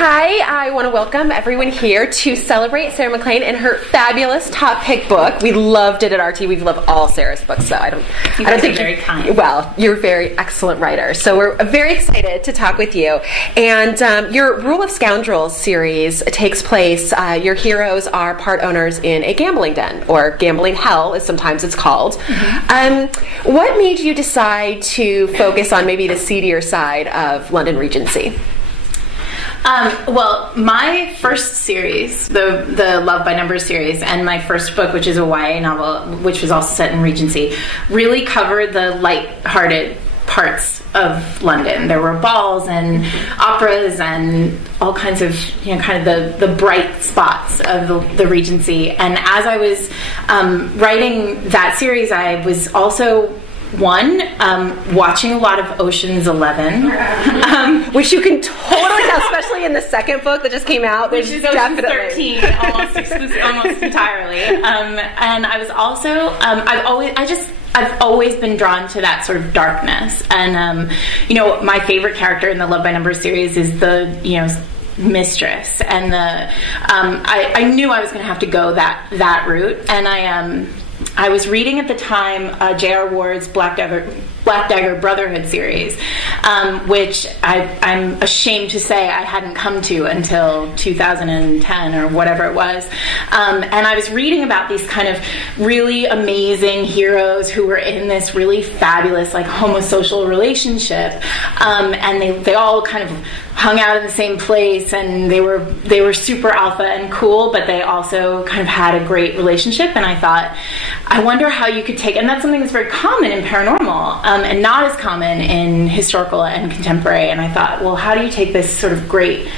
Hi, I want to welcome everyone here to celebrate Sarah MacLean and her fabulous top pick book. We loved it at RT. We've loved all Sarah's books, so I don't think very kind. Well, you're a very excellent writer, so we're very excited to talk with you. And your Rule of Scoundrels series takes place. Your heroes are part owners in a gambling den, or gambling hell, as sometimes it's called. Mm-hmm. What made you decide to focus on maybe the seedier side of London Regency? Well, my first series, the Love by Numbers series, and my first book, which is a YA novel, which was also set in Regency, really covered the light-hearted parts of London. There were balls and operas and all kinds of, kind of the bright spots of the Regency. And as I was writing that series, I was also watching a lot of Ocean's 11, which you can totally tell, especially in the second book that just came out. Which is Ocean's 13, almost entirely. And I was also, I've always been drawn to that sort of darkness. And my favorite character in the Love by Numbers series is the mistress, and I knew I was going to have to go that route, and I was reading at the time J.R. Ward's Black Dagger Brotherhood series, which I'm ashamed to say I hadn't come to until 2010 or whatever it was. And I was reading about these kind of really amazing heroes who were in this really fabulous, like, homosocial relationship, and they all kind of hung out in the same place, and they were super alpha and cool, but they also kind of had a great relationship. And I thought, I wonder how you could take, and that's something that's very common in paranormal, and not as common in historical and contemporary. And I thought, well, how do you take this sort of great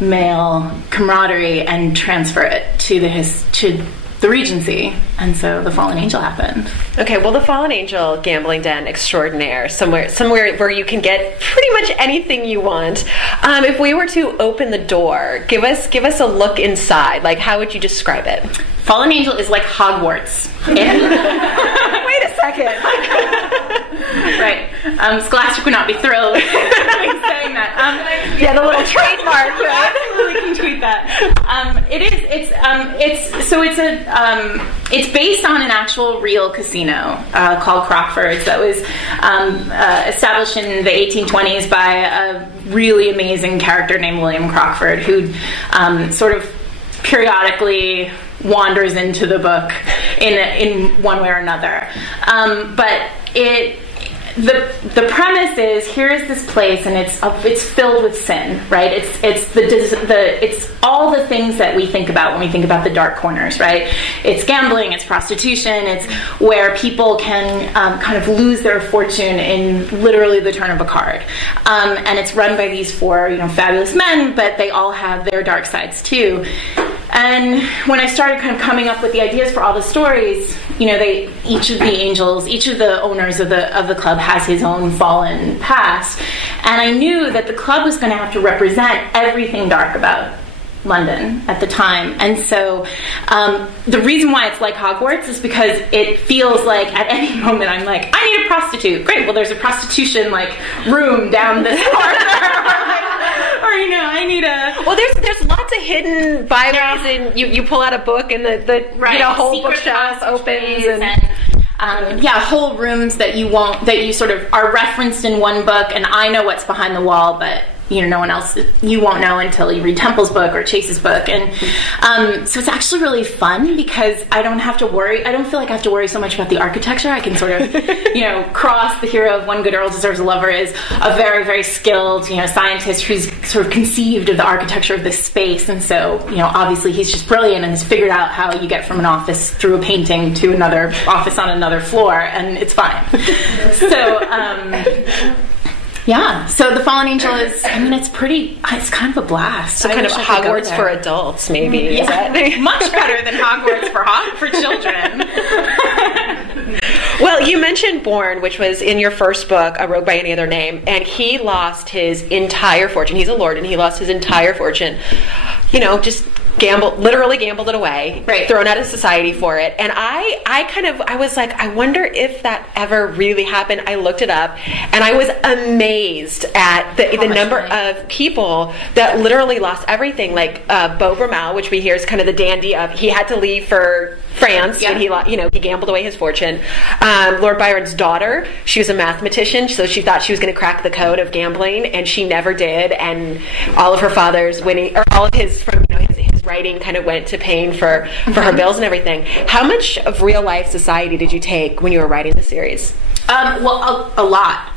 male camaraderie and transfer it to the Regency? And so The Fallen Angel happened. Okay, well, The Fallen Angel, gambling den extraordinaire, somewhere where you can get pretty much anything you want. If we were to open the door, give us a look inside. Like, how would you describe it? Fallen Angel is like Hogwarts. Wait a second. Right. Scholastic would not be thrilled with saying that. Yeah, the little trademark, right? Absolutely can tweet that. It is. It's based on an actual real casino called Crockford's that was established in the 1820s by a really amazing character named William Crockford, who sort of periodically wanders into the book in one way or another. But the premise is, here is this place, and it's filled with sin, right? It's all the things that we think about when we think about the dark corners, right? It's gambling, it's prostitution, it's where people can kind of lose their fortune in literally the turn of a card, and it's run by these four fabulous men, but they all have their dark sides too. And when I started kind of coming up with the ideas for all the stories, each of the angels, each of the owners of the club has his own fallen past. And I knew that the club was going to have to represent everything dark about London at the time. And so the reason why it's like Hogwarts is because it feels like at any moment I'm like, I need a prostitute. Great, well, there's a prostitution room down this corner. Or I need a... Well, there's lots of hidden byways, and you pull out a book, and the whole bookshelf opens, and whole rooms that you sort of are referenced in one book, and I know what's behind the wall, but no one else, you won't know until you read Temple's book or Chase's book. And so it's actually really fun because I don't feel like I have to worry so much about the architecture. I can sort of, cross the hero of One Good Earl Deserves a Lover is a very, very skilled, scientist who's sort of conceived of the architecture of this space. And so, obviously he's just brilliant and has figured out how you get from an office through a painting to another office on another floor, and it's fine. So The Fallen Angel is, it's kind of a blast. So kind of Hogwarts for adults, maybe. Yeah. Is that? Much better than Hogwarts for children. Well, you mentioned Bourne, which was in your first book, A Rogue by Any Other Name, and he lost his entire fortune. He's a lord, and he lost his entire fortune, just literally gambled it away, right, thrown out of society for it. And I was like, I wonder if that ever really happened. I looked it up, and I was amazed at the number of people that literally lost everything. Like Beau Brummel, which we hear is kind of the dandy of, he had to leave for France when he gambled away his fortune. Lord Byron's daughter, she was a mathematician, so she thought she was going to crack the code of gambling, and she never did. And all of her father's winning, or all of his his writing kind of went to paying for her bills and everything. How much of real life society did you take when you were writing the series? Well, a lot.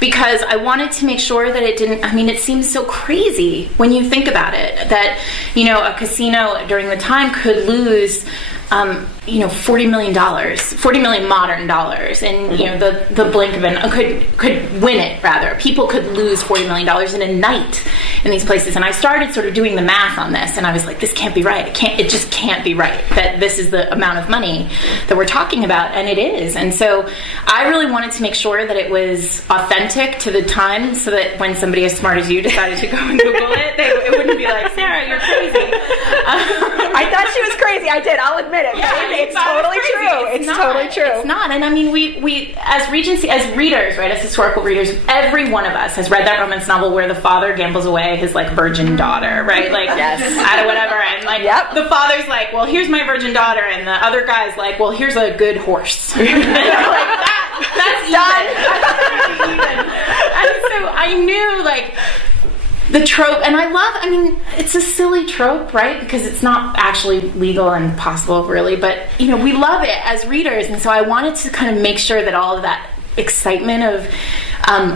Because I wanted to make sure that it didn't, it seems so crazy when you think about it, that, a casino during the time could lose, $40 million modern dollars, and, the blink of an, could win it, rather. People could lose $40 million in a night in these places. And I started sort of doing the math on this, and I was like, this can't be right. It just can't be right that this is the amount of money that we're talking about, and it is. And so I really wanted to make sure that it was authentic to the time, so that when somebody as smart as you decided to go and Google it, it wouldn't be like, Sarah, you're crazy. I thought she was crazy. I did. I'll admit it. Yeah, it's totally true. It's totally true. It's not. And we as Regency, as readers, right, as historical readers, every one of us has read that romance novel where the father gambles away his virgin daughter, right? Yes. Out of whatever, and the father's like, well, here's my virgin daughter, and the other guy's like, well, here's a good horse. And they're like, that's done. And so I knew the trope, and it's a silly trope, right? Because it's not actually legal and possible, really, but, we love it as readers, and so I wanted to kind of make sure that all of that excitement of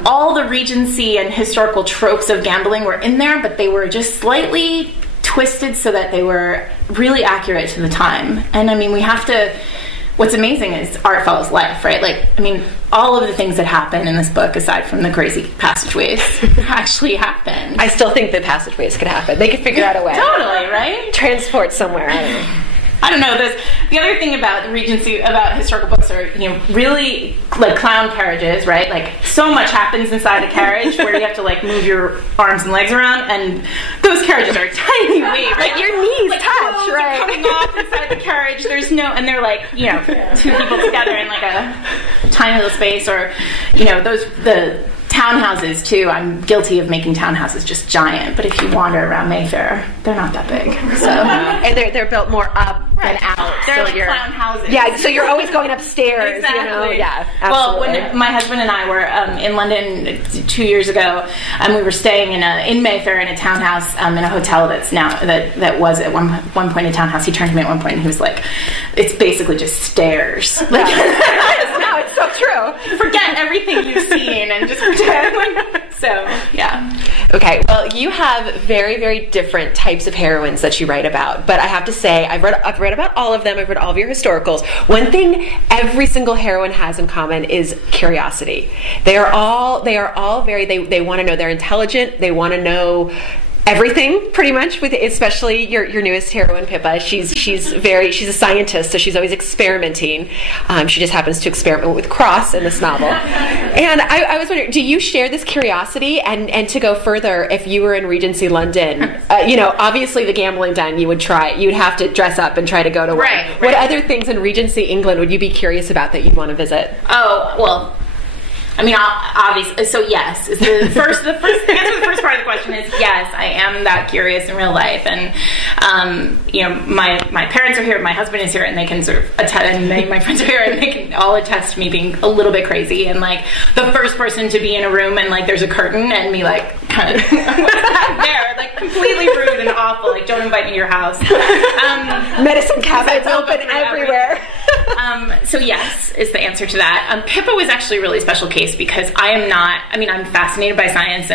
all the Regency and historical tropes of gambling were in there, but they were just slightly twisted so that they were really accurate to the time. And, we have to... What's amazing is art follows life, right? All of the things that happen in this book, aside from the crazy passageways, actually happen. I still think the passageways could happen. They could figure out a way. Totally, right? Transport somewhere. I don't know. The other thing about the Regency, about historical books, are really clown carriages, right? So much happens inside a carriage where you have to move your arms and legs around, and those carriages are tiny wee, right? Your knees touch, right? Coming off inside the carriage. There's no, and they're two people together in a tiny little space, or the townhouses too. I'm guilty of making townhouses just giant, but if you wander around Mayfair, they're not that big. So and they're built more up than out. They're clown houses. Yeah, so you're always going upstairs. Exactly. Yeah, absolutely. Well, when my husband and I were in London 2 years ago, we were staying in Mayfair in a townhouse in a hotel that's now that was at one point a townhouse. He turned to me at one point and he was like, "It's basically just stairs." No, it's so true. Forget everything you've seen and just pretend. So, yeah. Okay, well, you have very, very different types of heroines that you write about, but I have to say, I've read about all of them. I've read all of your historicals. One thing every single heroine has in common is curiosity. They are all very, they want to know. They're intelligent. They want to know everything, pretty much, with especially your newest heroine, Pippa. She's a scientist, so she's always experimenting. She just happens to experiment with cross in this novel. And I was wondering, do you share this curiosity? And to go further, if you were in Regency London, obviously the gambling den, you'd have to dress up and try to go to one. Right. What other things in Regency England would you be curious about that you'd want to visit? Oh, well, obviously, so yes. The answer to the first part of the question is yes, I am that curious in real life. And, my parents are here, my husband is here, and they can sort of attest, and my friends are here, and they can all attest to me being a little bit crazy. And, the first person to be in a room and, there's a curtain, and me, kind of, what's that there? Completely rude and awful. Don't invite me to your house. Medicine cabinets open everywhere. So yes, is the answer to that. Pippa was actually a really special case because I'm fascinated by science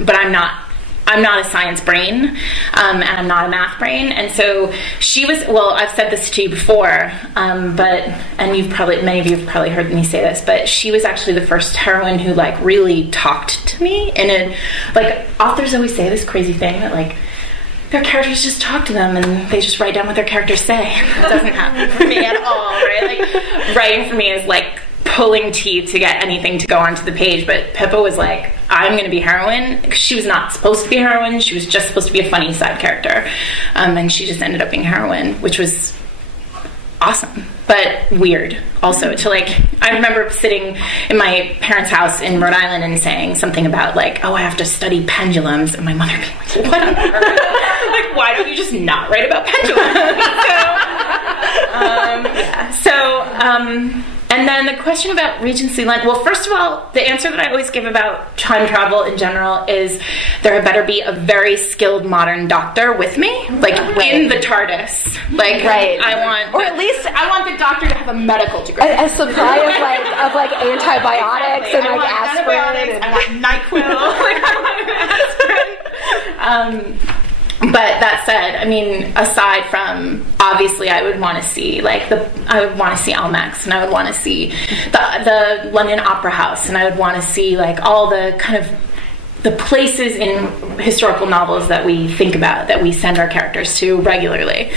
but I'm not a science brain, and I'm not a math brain, and so she was. Well, I've said this to you before, and many of you have probably heard me say this, but she was actually the first heroine who really talked to me authors always say this crazy thing that their characters just talk to them and they just write down what their characters say. It doesn't happen for me at all, right? Writing for me is pulling teeth to get anything to go onto the page, but Pippa was like, I'm going to be heroine, because she was not supposed to be heroine. She was just supposed to be a funny side character, and she just ended up being heroine, which was awesome, but weird also to like. I remember sitting in my parents' house in Rhode Island and saying something about like, oh, I have to study pendulums, and my mother being like, what on earth? Like, why don't you just not write about pendulums? And then the question about Regency London. Well, first of all, the answer that I always give about time travel in general is there had better be a very skilled modern doctor with me, like in the TARDIS. Like, I want, or at least I want the doctor to have a medical degree, a supply of like antibiotics and like aspirin. And I want NyQuil. Like, I want aspirin. But that said, I mean, aside from, obviously, I would want to see I would want to see Almack's, and I would want to see the London Opera House, and I would want to see like all the kind of the places in historical novels that we think about, that we send our characters to regularly.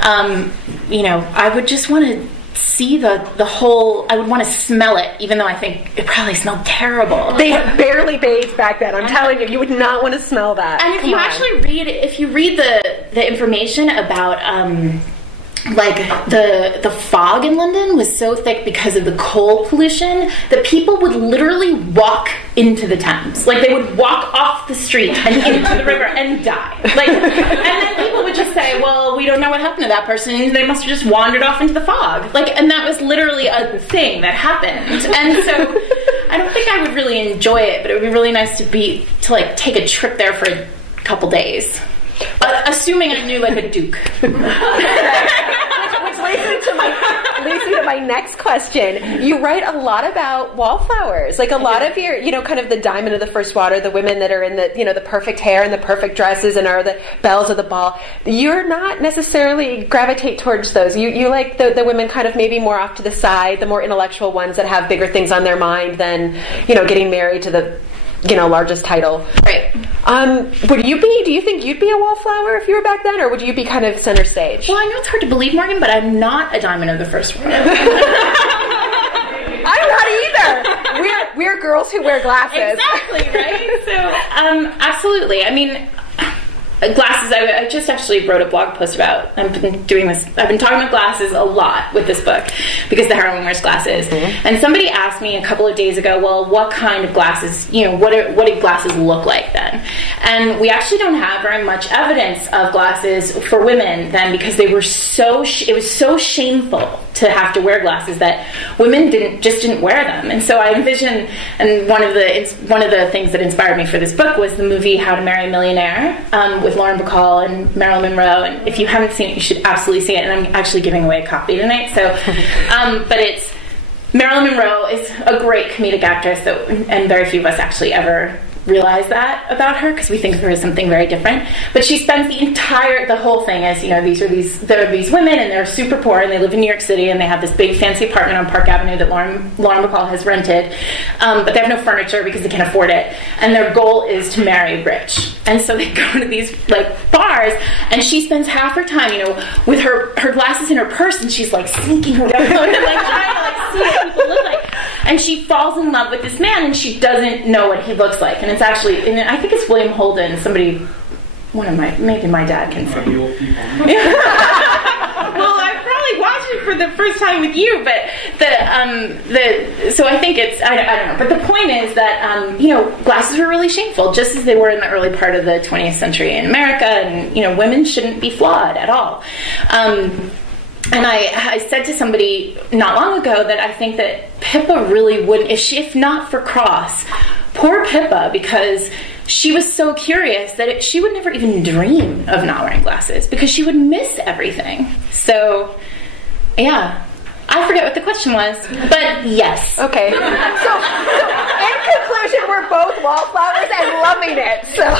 I would just want to see the whole. I would want to smell it, even though I think it probably smelled terrible. They had barely bathed back then. I'm telling you, you would not want to smell that. And if you read the information about like the fog in London was so thick because of the coal pollution that people would literally walk into the Thames. Like, they would walk off the street and into the river and die. Like, and then people would just say, well, we don't know what happened to that person. They must have just wandered off into the fog. Like, and that was literally a thing that happened. And so I don't think I would really enjoy it, but it would be really nice to like take a trip there for a couple days. But assuming I knew like a duke. Which leads me to my next question. You write a lot about wallflowers. Like, a lot of your, kind of the diamond of the first water, the women that are in the, the perfect hair and the perfect dresses and are the belles of the ball. You're not necessarily gravitate towards those. You like the women kind of maybe more off to the side, the more intellectual ones that have bigger things on their mind than, getting married to the largest title. Right. Do you think you'd be a wallflower if you were back then, or would you be kind of center stage? Well, I know it's hard to believe, Morgan, but I'm not a diamond of the first water. I'm not either. We're girls who wear glasses. Exactly, right? So, absolutely. I mean, glasses, I just actually wrote a blog post about. I've been talking about glasses a lot with this book because the heroine wears glasses. Mm-hmm. And somebody asked me a couple of days ago, well, what kind of glasses, what did glasses look like then? And we actually don't have very much evidence of glasses for women then, because it was so shameful to have to wear glasses that women didn't wear them. And so I envision, and one of the things that inspired me for this book was the movie How to Marry a Millionaire, with Lauren Bacall and Marilyn Monroe. And if you haven't seen it, you should absolutely see it. And I'm actually giving away a copy tonight. So, but it's Marilyn Monroe is a great comedic actress, and very few of us actually ever realize that about her, because we think of her as something very different. But she spends the whole thing as, there are these women, and they're super poor, and they live in New York City, and they have this big fancy apartment on Park Avenue that Lauren Bacall has rented, but they have no furniture because they can't afford it, and their goal is to marry rich. And so they go to these bars, and she spends half her time, with her glasses in her purse, and she's sneaking around and trying to see what people look like. And she falls in love with this man, and she doesn't know what he looks like. And it's actually, I think it's William Holden. Maybe my dad can say. Well, I probably watched it for the first time with you, but so I think it's, I don't know. But the point is that, glasses were really shameful, just as they were in the early part of the 20th century in America, and, women shouldn't be flawed at all. And I said to somebody not long ago that I think that Pippa really wouldn't, if not for Cross, poor Pippa, because she was so curious that she would never even dream of not wearing glasses, because she would miss everything. So, yeah. I forget what the question was, but yes. Okay. So in conclusion, we're both wallflowers and loving it. So